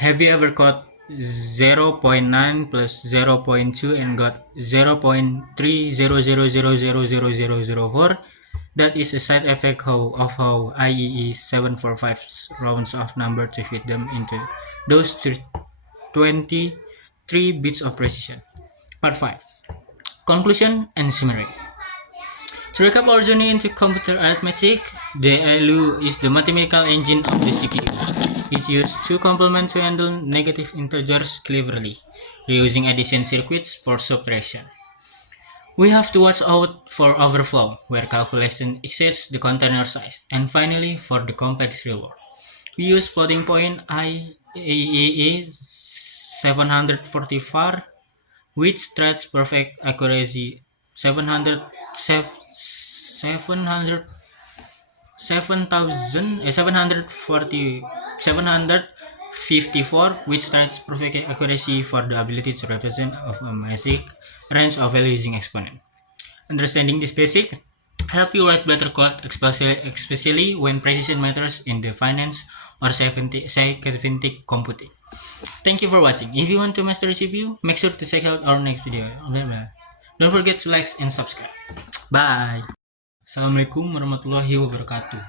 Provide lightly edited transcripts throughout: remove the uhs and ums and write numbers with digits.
Have you ever got 0.9 plus 0.2 and got 0.300000004? That is a side effect of how IEE 745 rounds of number to fit them into those 23 bits of precision. Part 5. Conclusion and summary. To recap our journey into computer arithmetic, the ALU is the mathematical engine of the CPU. It uses two complements to handle negative integers cleverly, reusing addition circuits for subtraction. We have to watch out for overflow, where calculation exceeds the container size, and finally for the complex real world. We use floating point IEEE 744, which trades perfect accuracy 700 700 754, which starts perfect accuracy for the ability to represent of a magic range of value using exponent. Understanding this basic help you write better code, especially when precision matters in the finance or scientific computing. Thank you for watching. If you want to master the CPU, make sure to check out our next video. Don't forget to like and subscribe. Bye. Assalamualaikum warahmatullahi wabarakatuh.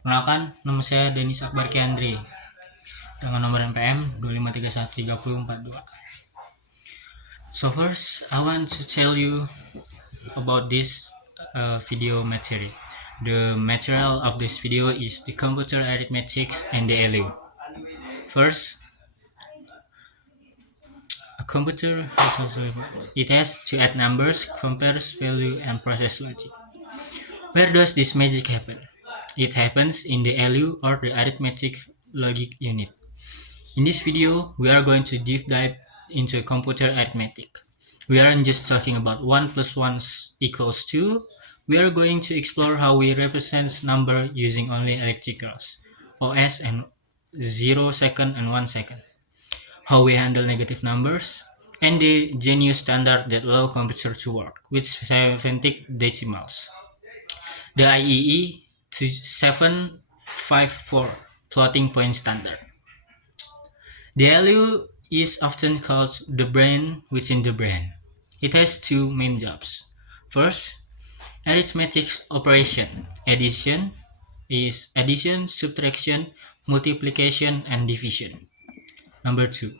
Perkenalkan, nama saya DENIS AKBAR KEANDRE dengan nomor NPM 25313042. So first, I want to tell you about this video material. The material of this video is the computer arithmetics and the ALU. First, a computer has to add numbers, compares value, and process logic. Where does this magic happen? It happens in the ALU or the arithmetic logic unit. In this video, we are going to deep dive into computer arithmetic. We aren't just talking about 1 plus 1 equals 2. We are going to explore how we represent number using only electricals, OS and 0 second and 1 second. How we handle negative numbers, and the genius standard that allow computer to work with 70 decimals. The IEE 754 floating point standard. The ALU is often called the brain within the brain. It has two main jobs. First, arithmetic operation. Addition is addition, subtraction, multiplication, and division. Number 2,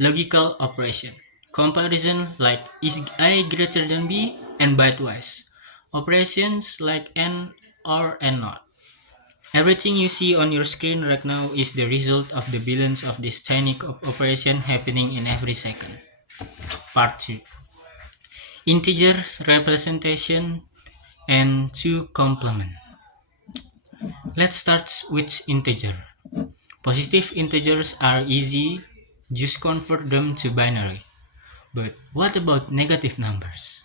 logical operation. Comparison like is I greater than B and bitewise. Operations like AND or AND not. Everything you see on your screen right now is the result of the billions of this tiny operation happening in every second. Part 2. Integer representation and two complement. Let's start with integer. Positive integers are easy, just convert them to binary. But what about negative numbers?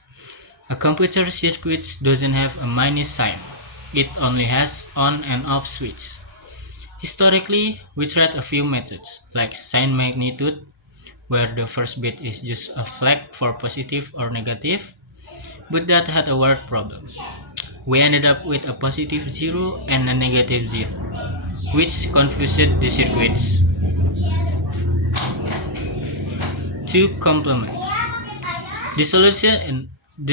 A computer circuit doesn't have a minus sign. It only has on and off switch. Historically, we tried a few methods, like sign magnitude, where the first bit is just a flag for positive or negative, but that had a word problem. We ended up with a positive 0 and a negative 0, which confused the circuits. To complement. The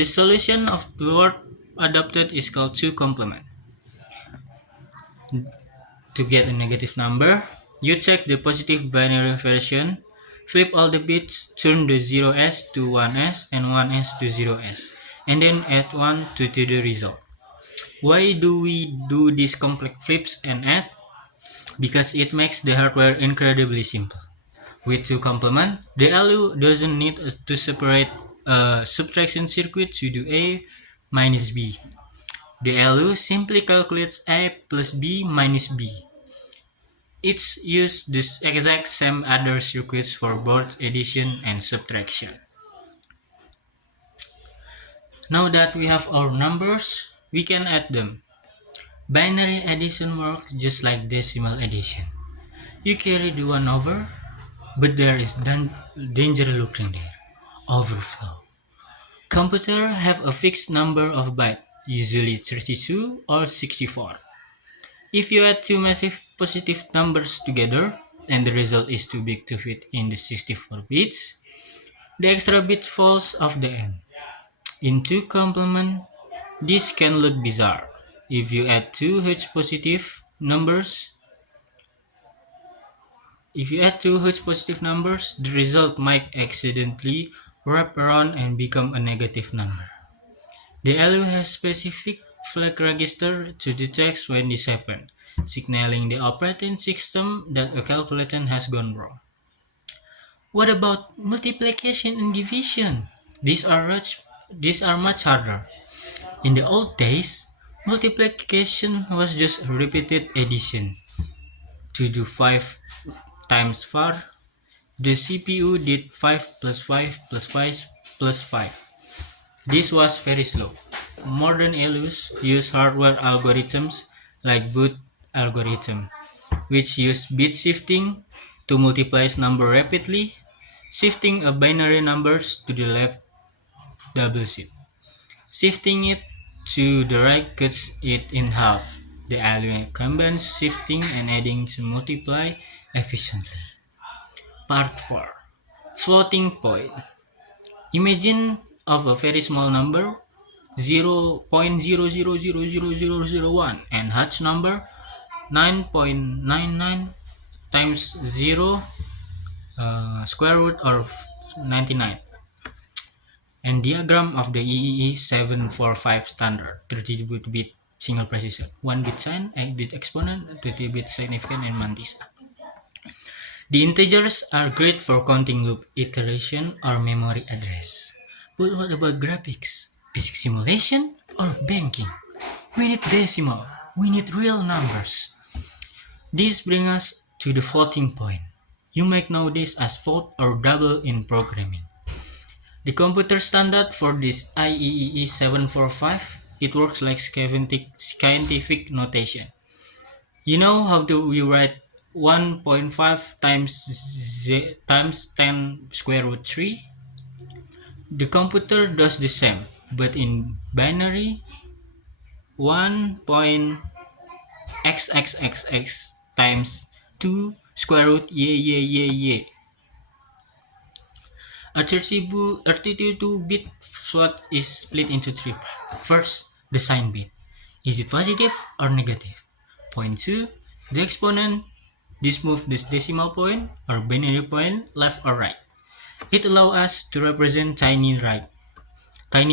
solution of the word adopted is called two complement. To get a negative number, you check the positive binary version, flip all the bits, turn the 0s to 1s and 1s to 0s, and then add 1 to the result. Why do we do these complex flips and add? Because it makes the hardware incredibly simple. With two complement, the ALU doesn't need to separate a subtraction circuit to do A minus B. The ALU simply calculates A plus B minus B. It uses the exact same other circuits for both addition and subtraction. Now that we have our numbers, we can add them. Binary addition works just like decimal addition. You carry the 1 over, but there is danger lurking there. Overflow. Computers have a fixed number of bytes, usually 32 or 64. If you add two massive positive numbers together, and the result is too big to fit in the 64 bits, the extra bit falls off the end. In 2 complement, this can look bizarre. If you add two H positive numbers, the result might accidentally wrap around and become a negative number. The LU has specific flag register to detect when this happens, signaling the operating system that a calculation has gone wrong. What about multiplication and division? These are much harder. In the old days, multiplication was just repeated addition. To do 5 times 4, the CPU did 5 plus 5 plus 5 plus 5. This was very slow. Modern LUs use hardware algorithms like Booth algorithm, which use bit shifting to multiply number rapidly. Shifting a binary numbers to the left doubles it. Shifting it to the right cuts it in half. The LU combines shifting and adding to multiply efficiently. Part 4. Floating point. Imagine of a very small number 0.000001 and Hutch number 9.99 times 0 square root of 99 and diagram of the EEE 745 standard 32-bit single precision, 1 bit sign, 8 bit exponent, 20-bit significant and mantissa. The integers are great for counting loop iteration or memory address. But what about graphics, physics simulation, or banking? We need decimal. We need real numbers. This brings us to the floating point. You might know this as float or double in programming. The computer standard for this IEEE 745, it works like scientific notation. You know how we write 1.5 times 10 square root 3? The computer does the same, but in binary 1.xxxx times 2 square root y. A 32-bit float is split into 3 parts. First, the sign bit. Is it positive or negative? Point 2, the exponent. This moves this decimal point or binary point left or right. It allows us to represent tiny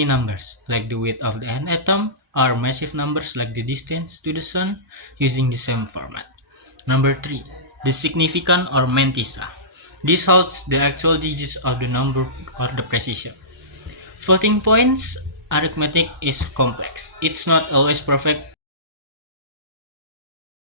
numbers like the width of the an atom or massive numbers like the distance to the sun using the same format. Number 3, the significant or mantissa. This holds the actual digits of the number or the precision. Floating points arithmetic is complex. It's not always perfect